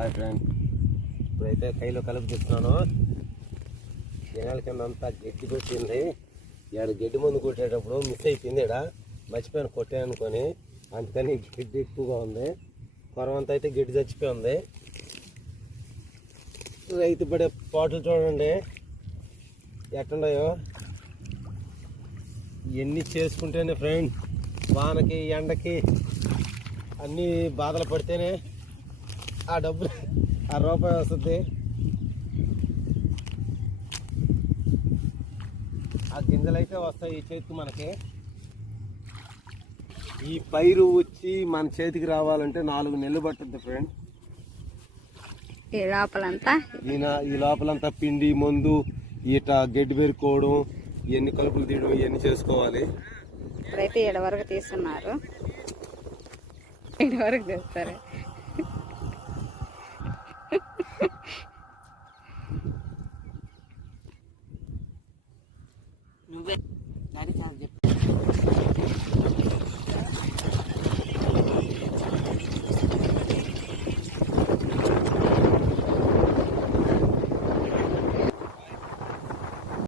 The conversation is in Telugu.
హాయ్ ఫ్రెండ్, ఇప్పుడైతే కైలో కలుపు తీస్తున్నాను. జనాల కింద అంతా గడ్డి కొట్టింది. ఇక్కడ గడ్డి మందు కొట్టేటప్పుడు మిస్ అయిపోయింది. ఇక్కడ మర్చిపోయాను కొట్టానుకొని, అందుకని గడ్డి ఎక్కువగా ఉంది. కొరవంతా అయితే గడ్డి చచ్చిపోయి ఉంది. రైతు పడే పాటలు చూడండి ఎట్టుండయో. ఇవన్నీ చేసుకుంటేనే ఫ్రెండ్, వానకి ఎండకి అన్నీ బాధలు పడితేనే ఆ డబ్బులు ఆ రూపాయి వస్తుంది. ఆ గింజలు అయితే వస్తాయి ఈ చేతికి. మనకి ఈ పైరు వచ్చి మన చేతికి రావాలంటే 4 నెలలు పట్టుద్ది ఫ్రెండ్. ఈ లోపలంతా పిండి మందు ఈట గడ్డి పెరుకోవడం, ఇవన్నీ కలుపులు తీయడం, ఇవన్నీ చేసుకోవాలి. ఇప్పుడైతే 7 వరకు తీస్తున్నారు. 7 వరకు తీస్తారు. నువ్వే